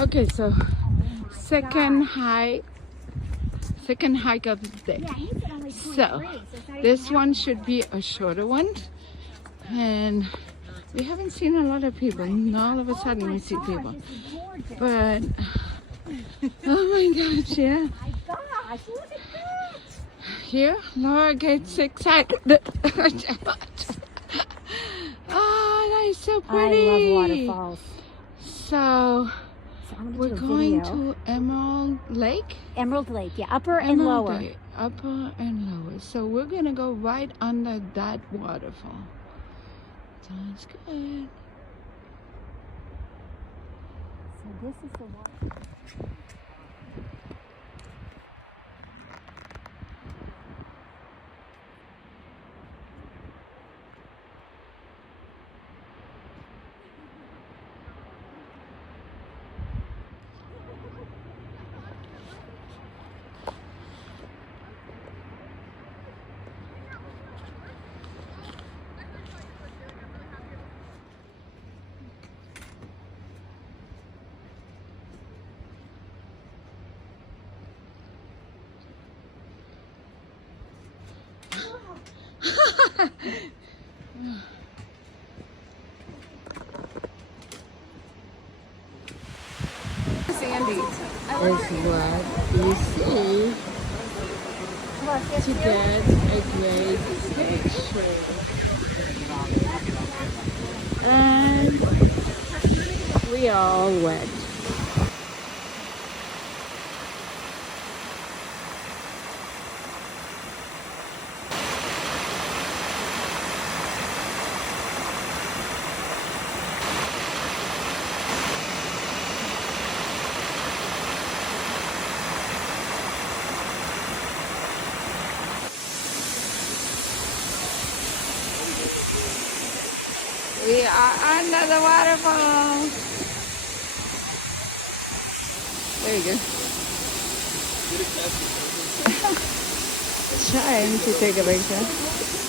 Okay, so second hike of the day. So this one should be a shorter one, and we haven't seen a lot of people. And all of a sudden we see people, but oh my gosh, yeah. Here, Laura gets excited. Oh, that is so pretty. I love waterfalls. So we're going to Emerald Lake? Emerald Lake, yeah, upper and lower. Lake, upper and lower. So we're gonna go right under that waterfall. Sounds good. So this is the water. Sandy is what you see to get a great picture. And we all wet. We are under the waterfall. There you go. Trying to take a picture.